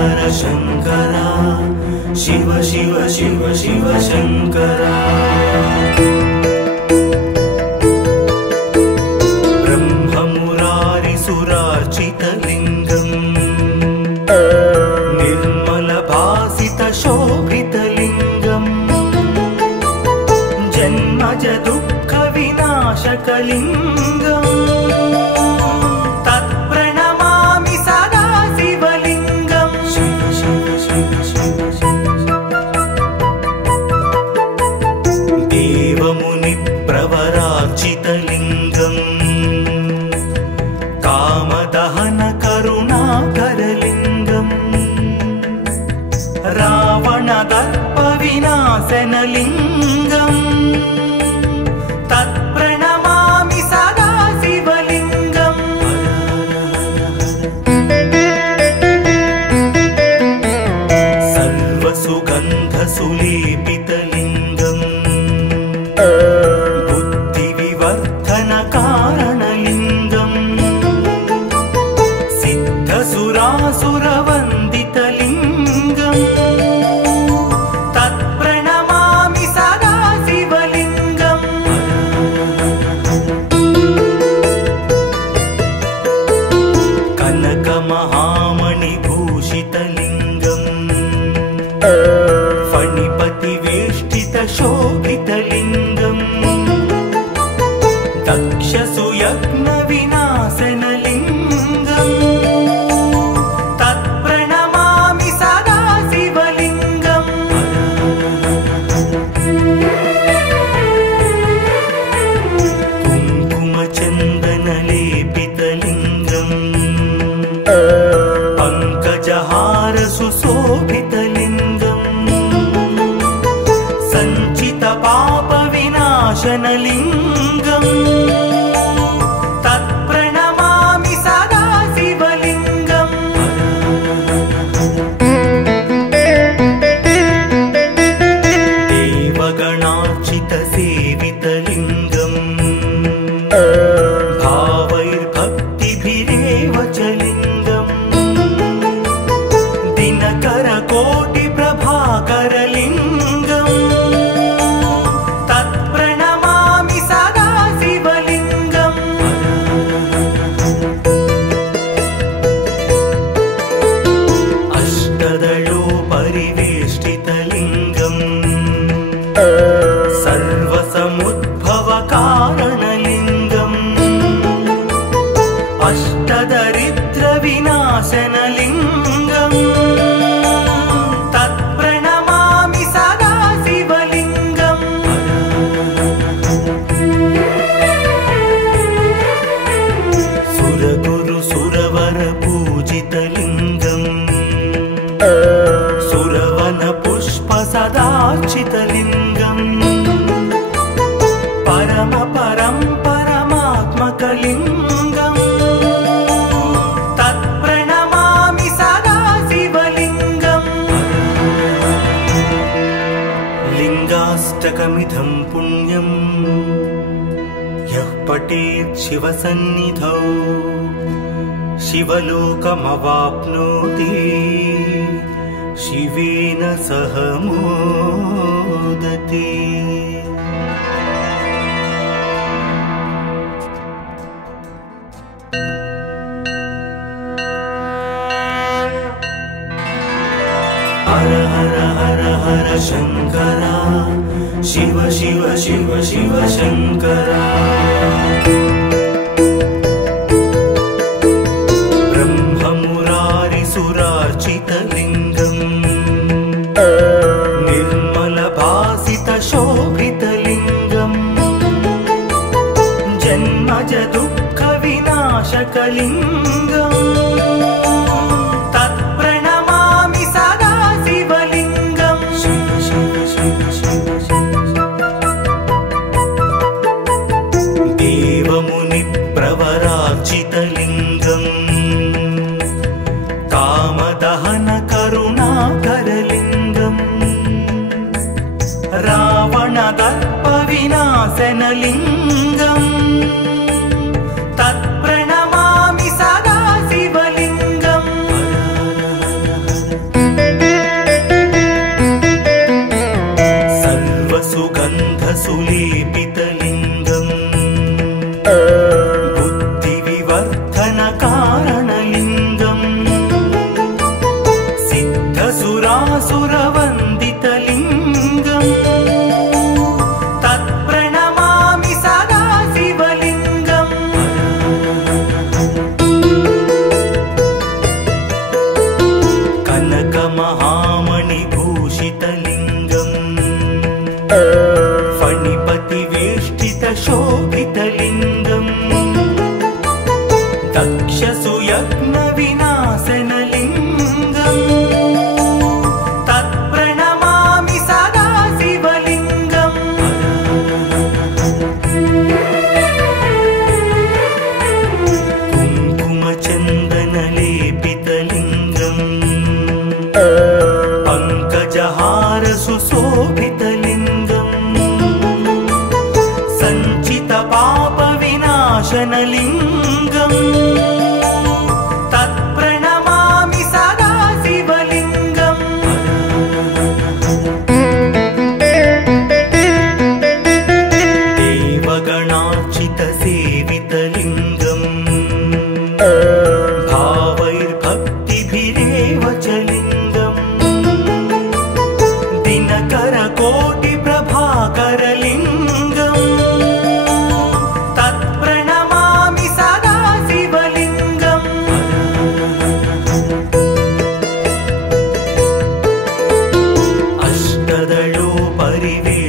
हर शंकरा शिव शिव शिव शिव शंकरा ब्रह्ममुरारिसुरार्चितलिङ्गम् निर्मलभासितशोभितलिङ्गम् जन्मज दुःखविनाशकलिङ्गम् तत्प्रणमामि सदा शिवलिङ्गम् शिव शिव शिव शिव देवमुनिप्रवरार्चितलिङ्गम् कामदहन करुणाकरलिङ्गम् रावणदर्पविनाशनलिङ्गम् तत्प्रणमामि सदा शिवलिङ्गम् सर्वसुगन्धसुलेपितलिङ्गम् बुद्धिविवर्धनकारणलिङ्गम् सिद्धसुरासुरवन्दितलिङ्गम् तत्प्रणमामि सदा शिवलिङ्गम् कनकमहामणिभूषितलिङ्गम् फणिपतिवेष्टितशोभितलिङ्गम् दक्षसुयज्ञविनाशनलिङ्गम् तत्प्रणमामि सदा शिवलिङ्गम् कुङ्कुमचन्दनलेपितलिङ्गम् पङ्कजहारसुशोभितलिङ्गम् सञ्चितपापविनाशनलिङ्गम् तत्प्रणमामि सदा शिवलिङ्गम् देवगणार्चितसेवितलिङ्गम् भावैर्भक्तिभिरेव च लिङ्गम् दिनकरकोटिप्रभाकरलिङ्गम् तत्प्रणमामि सदा शिवलिङ्गम् अष्टदलोपरिवेष्टितलिङ्गम् सर्वसमुद्भवकारणलिङ्गम् अष्टदरिद्रविनाशनलिङ्गम् तत्प्रणमामि सदा शिवलिङ्गम् सुरगुरुसुरवरपूजितलिङ्गम् सुरवनपुष्पसदार्चितलिङ्गम् परमात्मकलिङ्गम् तत्प्रणमामि सदा शिवलिङ्गम् लिङ्गाष्टकमिदं पुण्यम् यः पठेत् शिवसन्निधौ शिवलोकमवाप्नोति शिवेन सह मोदते। हर हर हर हर शंकरा शिव शिव शिव शिव शंकरा ब्रह्ममुरारिसुरार्चितलिङ्गम् निर्मलभासितशोभितलिङ्गम् जन्मज दुःखविनाशकलिङ्गम् तत्प्रणमामि सदा शिवलिङ्गम् शिव शिव शिव शिव देवमुनिप्रवरार्चितलिङ्गम् कामदहन करुणाकरलिङ्गम् रावणदर्पविनाशनलिङ्गम् तत्प्रणमामि सदा शिवलिङ्गम् बुद्धिविवर्धनकारणलिङ्गम् सिद्धसुरासुरवन्दितलिङ्गम् तत्प्रणमामि सदा शिवलिङ्गम् कनकमहामणिभूषितलिङ्गम् फणिपतिवेष्टितशोभितलिङ्गम् दक्षसुयज्ञविनाशनलिङ्गम् तत्प्रणमामि सदा शिवलिङ्गम् कुङ्कुमचन्दनलेपितलिङ्गम् पङ्कजहारसुशोभितलिङ्गम् सञ्चितपापविनाशनलिङ्गम् तत्प्रणमामि सदा शिवलिङ्गम् देवगणार्चितसेवितलिङ्गम् भावैर्भक्तिभिरेव च लिङ्गम् दिनकरकोटिप्रभाकरलिङ्गम् तत्प्रणमामि सदा शिवलिङ्गम्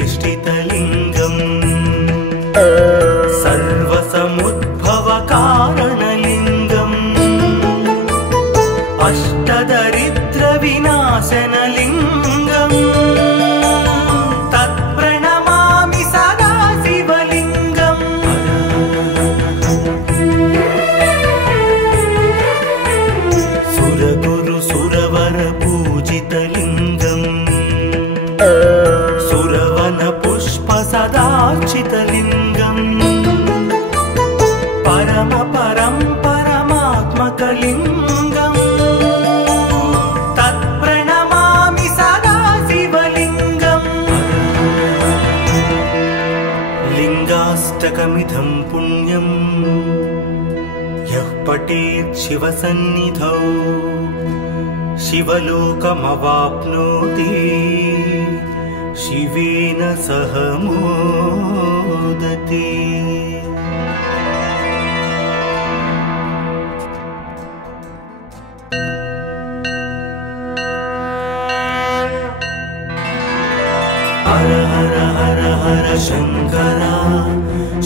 अष्टदलोपरिवेष्टितलिङ्गम् सर्वसमुद्भवकारणलिङ्गम् अष्टदरिद्रविनाशनलिङ्गम् तत्प्रणमामि सदा शिवलिङ्गम् सुरगुरुसुरवरपूजितलिङ्गम् सुरवनपुष्पसदार्चितलिङ्गम् परमात्मकलिङ्गम् तत्प्रणमामि सदा शिवलिङ्गम् लिङ्गाष्टकमिदं पुण्यम् यः पठेत् शिवसन्निधौ शिवलोकमवाप्नोति शिवेन सह मोदते। हर हर हर हर शंकरा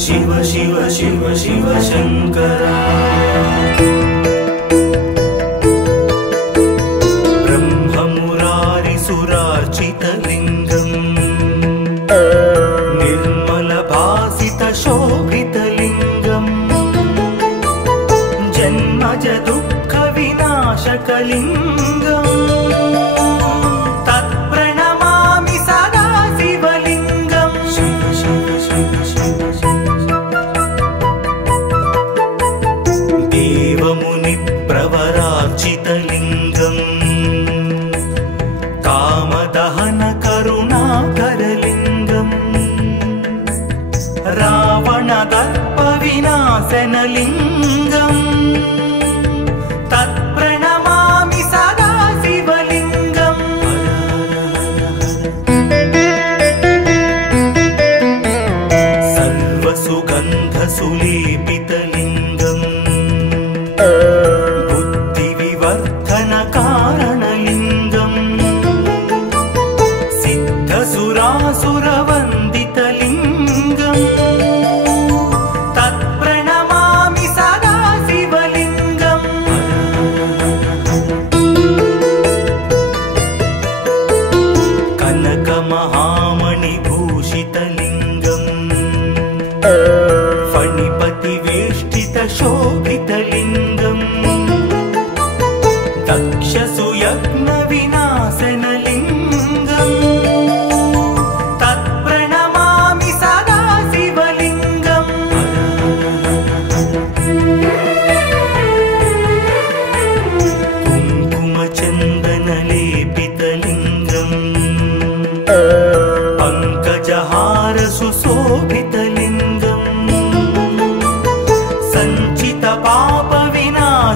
शिव शिव शिव शिव शंकरा ब्रह्ममुरारिसुरार्चितलिङ्गम् निर्मलभासितशोभितलिङ्गम् जन्मज दुःखविनाशकलिङ्गम् तत्प्रणमामि सदा शिवलिङ्गम् शिव शिव शिव शिव देवमुनिप्रवरार्चितलिङ्गम् कामदहनकरुणाकरलिङ्गम् रावणदर्पविनाशनलिङ्गम् तत्प्रणमामि सदा शिवलिङ्गम् सर्वसुगन्धसुलेपितलिङ्गम् बुद्धिविवर्धनकारणलिङ्गम् सिद्धसुरासुरवन्दितलिङ्गम् तत्प्रणमामि सदा शिवलिङ्गम् कनकमहामणिभूषितलिङ्गम् फणिपतिवेष्टि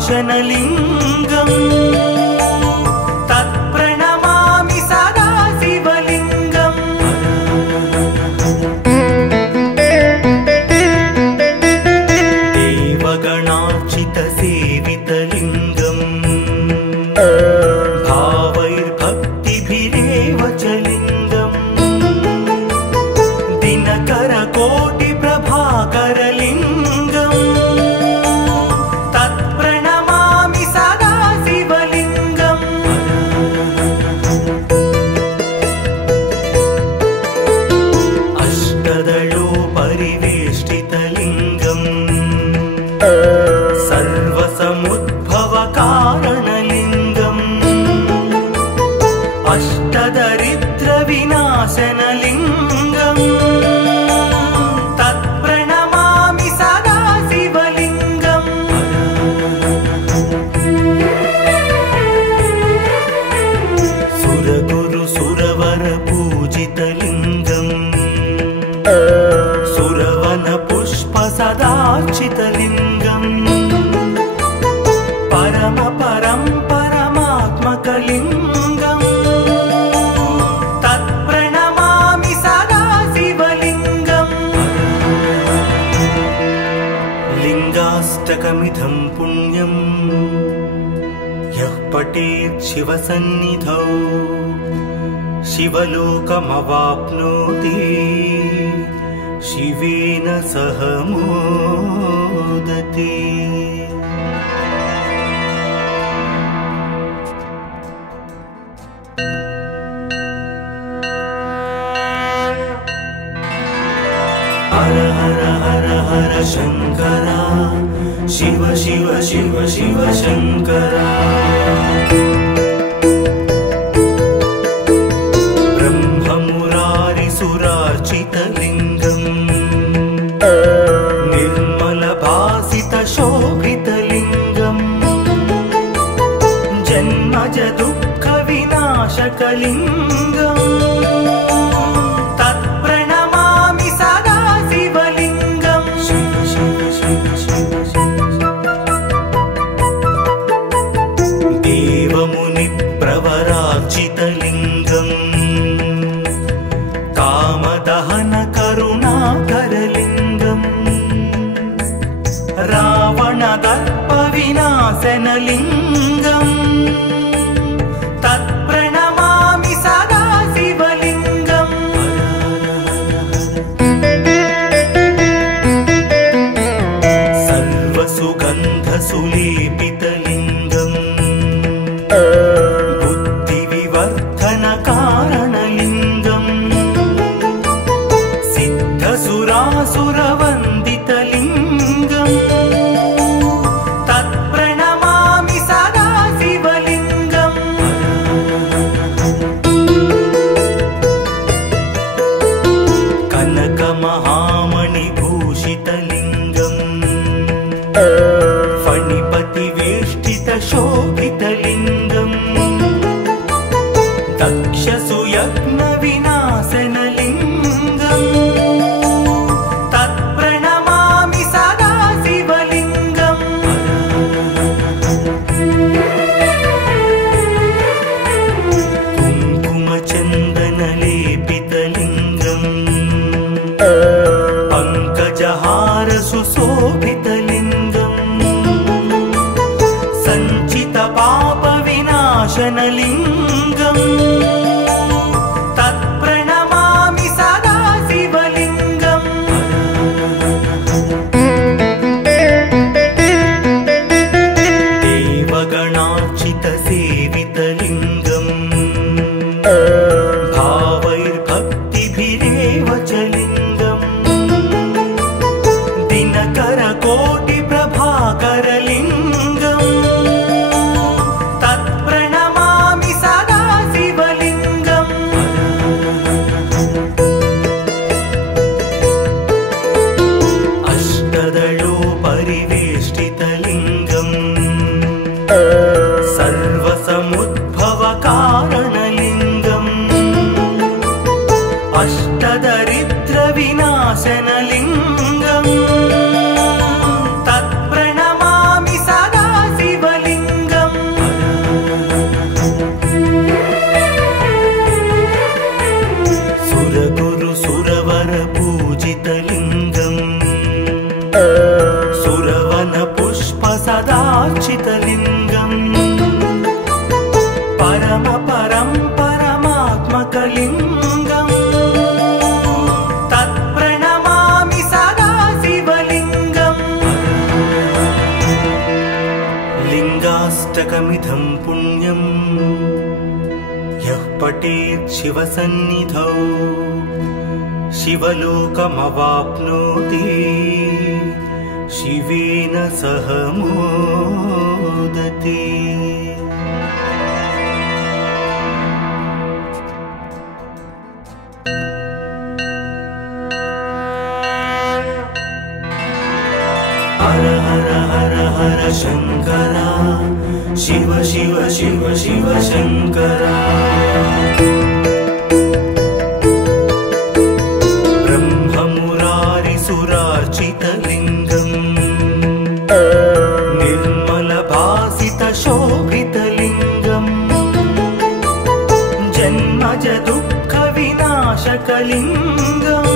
विनाशनलिङ्गम् तत्प्रणमामि सदा शिवलिङ्गम् देवगणार्चितसेवितलिङ्गम् भावैर्भक्तिभिरेव च लिङ्गम् दिनकरकोटिप्रभाकरलिङ्गम् तत्प्रणमामि सदा शिवलिङ्गम् अष्टदलोपरिवेष्टितलिङ्गम् सर्वसमुद्भवकारणलिङ्गम् अष्टदरिद्रविनाशनलिङ्गम् तत्प्रणमामि सदा शिवलिङ्गम् सुरगुरुसुरवरपूजितलिङ्गम् सुरवनपुष्पसदार्चितलिङ्गम् परमात्मकलिङ्गम् तत्प्रणमामि सदा शिवलिङ्गम् लिङ्गाष्टकमिदं पुण्यम् यः पठेत् शिवसन्निधौ शिवलोकमवाप्नोति शिवेन सह मोदते। हर हर हर हर शङ्करा शिव शिव शिव शिव शङ्करा ब्रह्ममुरारिसुरार्चितलिङ्गम् निर्मलभासितशोभितलिङ्गम् जन्मजदुःखविनाशकलिङ्गम् तत्प्रणमामि सदा शिवलिङ्गम् शिव शिव शिव शिव देवमुनिप्रवरार्चितलिङ्गम् कामदहनकरुणाकरलिङ्गम् रावणदर्पविनाशनलिङ्गम् तत्प्रणमामि सदा शिवलिङ्गम् सर्वसुगन्धसुलेपितलिङ्गम् बुद्धिविवर्धनकारणलिङ्गम् सिद्धसुरासुरवन्दितलिङ्गम् तत्प्रणमामि सदा शिवलिङ्गम् कनकमहामणिभूषितलिङ्गम् फणिपतिवेष्टितशोभितलिङ्गम् दक्षसुयज्ञविनाशनलिङ्गम् तत्प्रणमामि सदा शिवलिङ्गम् कुङ्कुमचन्दनलेपितलिङ्गम् पङ्कजहारसुशोभितलिङ्गम् सञ्चितपापविनाशनलिङ्गम् तत्प्रणमामि सदा शिवलिङ्गम् देवगणार्चितसेवितलिङ्गम् भावैर्भक्तिभिरेव च लिङ्गम् दिनकरकोटिप्रभाकरलिङ्गम् तत्प्रणमामि सदा शिवलिङ्गम् अष्टदलोपरिवेष्टितलिङ्गम् सर्वसमुद्भवकारणलिङ्गम् अष्टदरिद्रविनाशनलिङ्गम् तत्प्रणमामि सदा शिव सुरवन पुष्प सदार्चितलिङ्गम् परम परं परमात्मकलिङ्गम् तत्प्रणमामि सदा शिवलिङ्गम् लिङ्गाष्टकमिदं पुण्यम् यः पठेत् शिवसन्निधौ शिवलोकमवाप्नोति शिवेन सह मोदति। हर हर हर हर शङ्करा शिव शिव शिव शिव शङ्करा ब्रह्ममुरारिसुरार्चितलिङ्गम् निर्मलभासितशोभितलिङ्गम् जन्मज दुःखविनाशकलिङ्गम्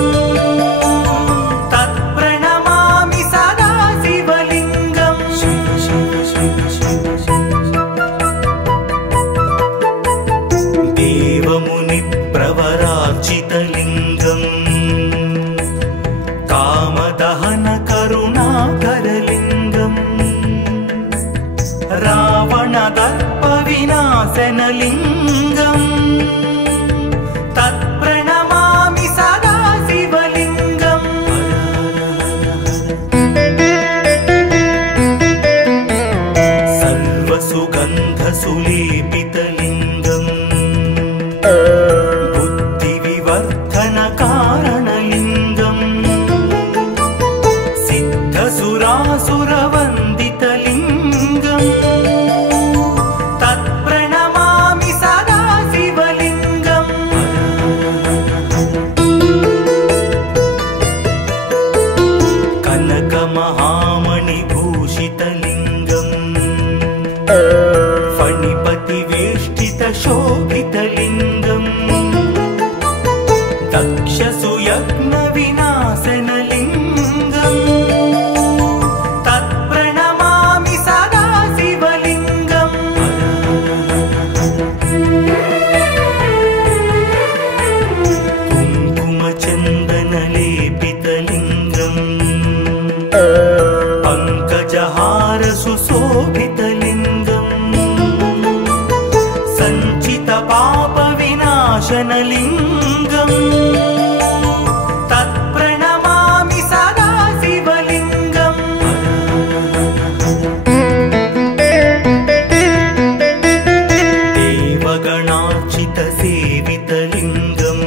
तत्प्रणमामि सदा शिवलिङ्गम् शिव शिव शिव शिव देवमुनिप्रवरार्चितलिङ्गम् कामदहन करुणाकरलिङ्गम् रावणदर्पविनाशनलिङ्गम् तत्प्रणमामि सदा शिवलिङ्गम् सर्वसुगन्धसुलेपितलिङ्गम् बुद्धिविवर्धनकारणलिङ्गम् सिद्धसुरासुरवन्दितलिङ्गम् तत्प्रणमामि सदा शिवलिङ्गम् कनकमहामणिभूषितलिङ्गम् फणिपतिवेष्टितशोभितलिङ्गम् दक्षसुयज्ञविनाशनलिङ्गम् तत्प्रणमामि सदा शिवलिङ्गम् कुङ्कुमचन्दनलेपितलिङ्गम् पङ्कजहारसुशोभितलिङ्गम् सञ्चितपापविनाशनलिङ्गम् तत्प्रणमामि सदा शिवलिङ्गम् देवगणार्चितसेवितलिङ्गम्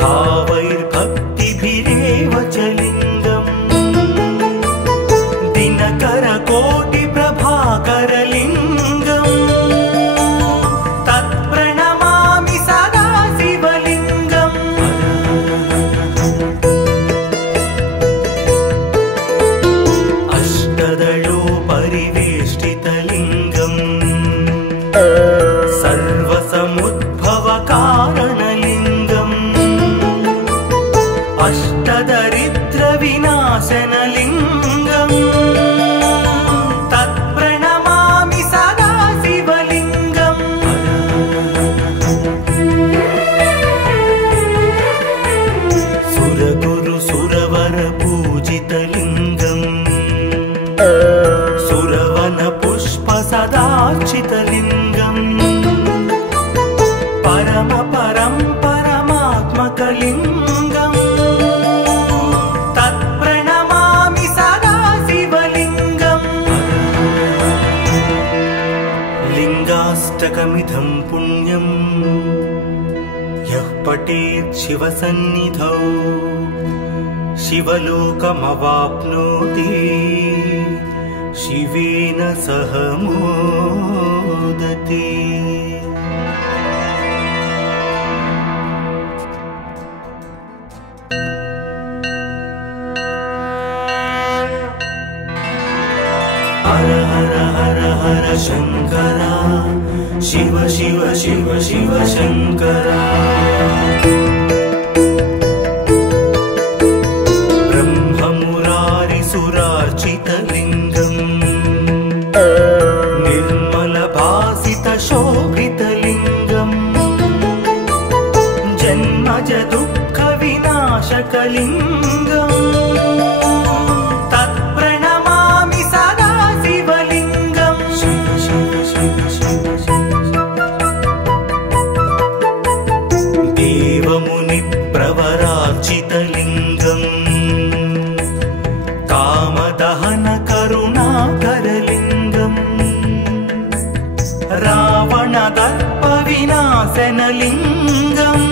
भावैर्भक्तिभिरेव च लिङ्गम् दिनकरकोटिप्रभाकरलिङ्गम् तत्प्रणमामि सदा शिवलिङ्गम् अष्टदलोपरिवेष्टितलिङ्गम् सर्वसमुद्भवकारणलिङ्गम् अष्टदरिद्रविनाशनलिङ्गम् तत्प्रणमामि सदा शिवलिङ्गम् सुरगुरुसुरवरपूजितलिङ्गम् सुरवनपुष्प सदार्चितलिङ्गम् परम परं परमात्मकलिङ्गम् तत्प्रणमामि सदा शिवलिङ्गम् लिङ्गाष्टकमिदं पुण्यम् यः पठेत् शिवसन्निधौ शिवलोकमवाप्नोति शिवेन सह मोदति। हर हर हर हर शङ्करा शिव शिव शिव शिव शङ्करा ब्रह्म सुरार्चितलिङ्गम् निर्मलभासितशोभितलिङ्गम् जन्मज दुःखविनाशकलिङ्गम् तत्प्रणमामि सदा शिवलिङ्गम् देवमुनिप्रवरार्चितलिङ्गम् कामदहनकरुणाकरलिङ्गम् रावणदर्पविनाशनलिङ्गम्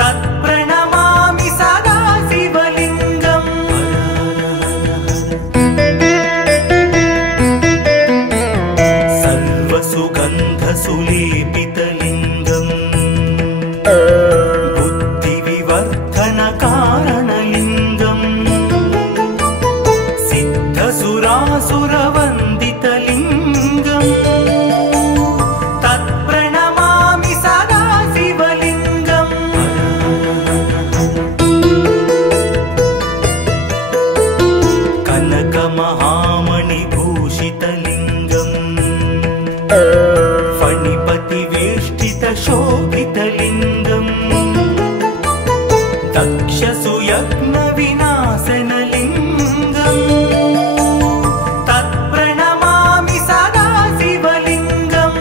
तत्प्रणमामि सदा शिवलिङ्गम् सर्वसुगन्धसुलेपितलिङ्गम् बुद्धिविवर्धनकारणलिङ्गम् सिद्धसुरासुरवन्दितलिङ्गम् तत्प्रणमामि सदा शिवलिङ्गम् कनकमहामणिभूषितलिङ्गम् फणिपतिवेष्टितशोभितलिङ्गम् दक्षसुयज्ञविनाशनलिङ्गम् तत्प्रणमामि सदा शिवलिङ्गम्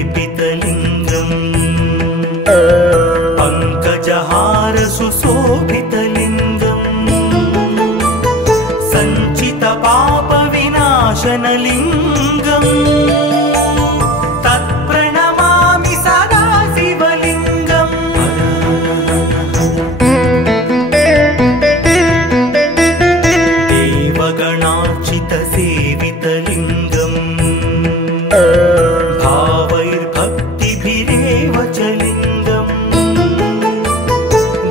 कुङ्कुमचन्दनलेपितलिङ्गम् पङ्कजहारसुशोभितलिङ्गम् सञ्चितपापविनाशनलिङ्गम् तत्प्रणमामि सदा शिवलिङ्गम् देवगणार्चितसेवितलिङ्गम् भावैर्भक्तिभिरेव च लिङ्गम्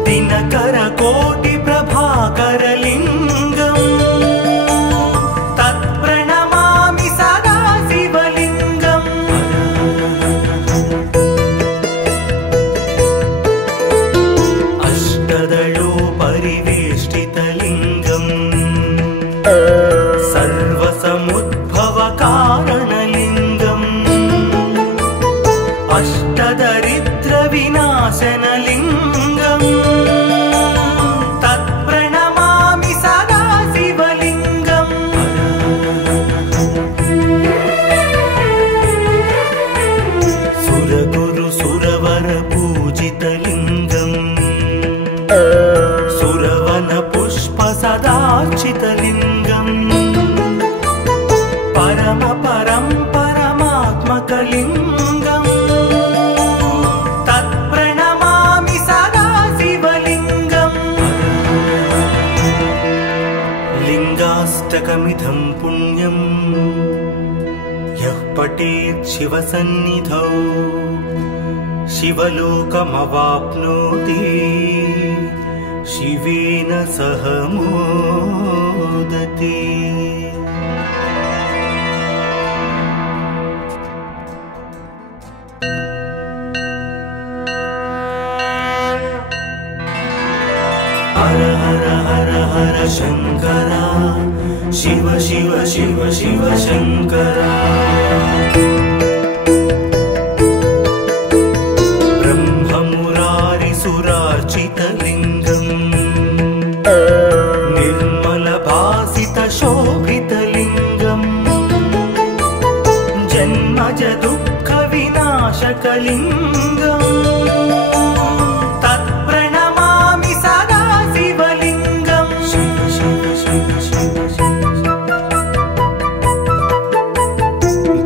दिनकरकोटिप्रभाकरलिङ्गम् तत्प्रणमामि सदा शिवलिङ्गम् अष्टदलोपरिवेष्टितलिङ्गम् सर्वसमुद्भवकारणलिङ्गम् अष्टदरिद्रविनाशनलिङ्गम् तत्प्रणमामि सदा शिवलिङ्गम् सुरगुरुसुरवरपूजितलिङ्गम् सुरवनपुष्पसदार्चितलिङ्गम् परमात्मकलिङ्गम् तत्प्रणमामि सदा शिवलिङ्गम् लिङ्गाष्टकमिदं पुण्यम् यः पठेत् शिवसन्निधौ शिवलोकमवाप्नोति शिवेन सह मोदते। हर हर हर हर शङ्करा शिव शिव शिव शिव शङ्करा ब्रह्ममुरारिसुरार्चितलिङ्गम् निर्मलभासितशोभितलिङ्गम् जन्मज दुःखविनाशकलिङ्गम् तत्प्रणमामि सदा शिवलिङ्गम्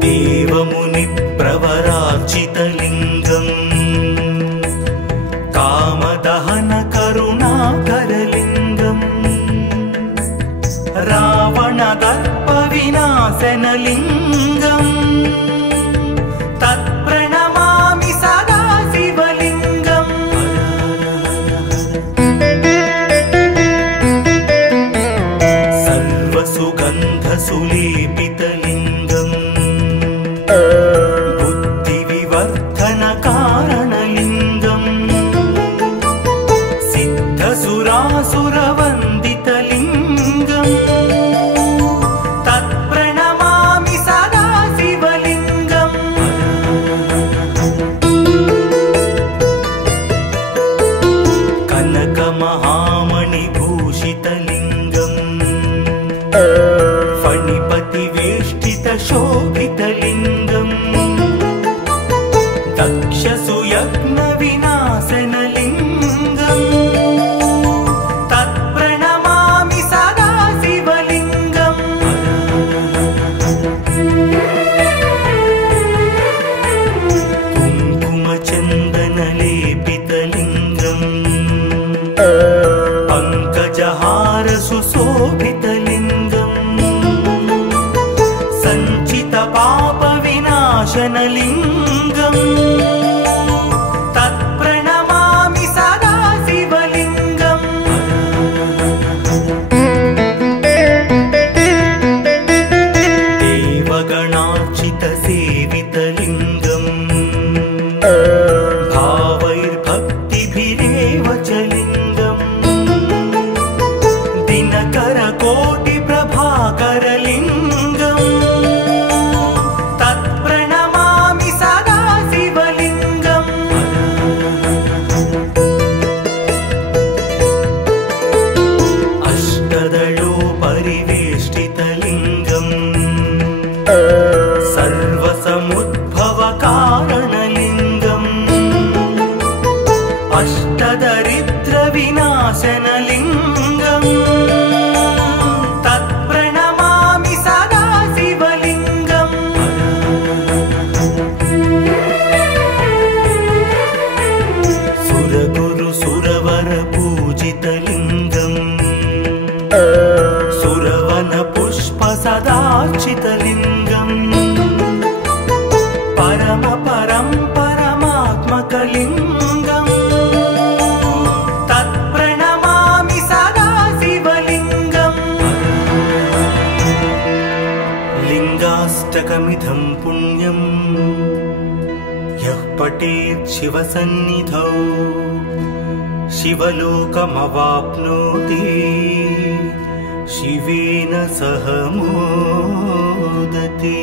देवमुनिप्रवरार्चितलिङ्गम् कामदहनकरुणाकरलिङ्गम् रावणदर्पविनाशनलिङ्गम् तत्प्रणमामि सदा शिवलिङ्गम् सर्वसुगन्धसुलेपितलिङ्गम् बुद्धिविवर्धन चक्षसु यज्ञविनाशनलिङ्गम् तत्प्रणमामि सदा शिवलिङ्गम् कुङ्कुमचन्दनलेपितलिङ्गम् पङ्कजहार सुशोभितलिङ्गम् सञ्चितपापविनाशनलिङ्गम् तत्प्रणमामि सदा शिवलिङ्गम् देवगणार्चितसेवितलिङ्गम् भावैर्भक्तिभिरेव च लिङ्गम् दिनकरकोटिप्रभाकरलिङ्गम् तत्प्रणमामि सदा शिवलिङ्गम् अष्टदलोपरिवेष्टितलिङ्गम् सर्वसमुद्भवकारणलिङ्गम् अष्टदरिद्रविनाशनलिङ्गम् तत्प्रणमामि सदा शिवलिङ्गम् सुरगुरुसुरवरपूजितलिङ्गम् सुरवनपुष्पसदार्चितलिङ्गम् परमात्मकलिङ्गम् तत्प्रणमामि सदा शिवलिङ्गम् लिङ्गाष्टकमिदं पुण्यम् यः पठेत् शिवसन्निधौ शिवलोकमवाप्नोति शिवेन सह मोदते।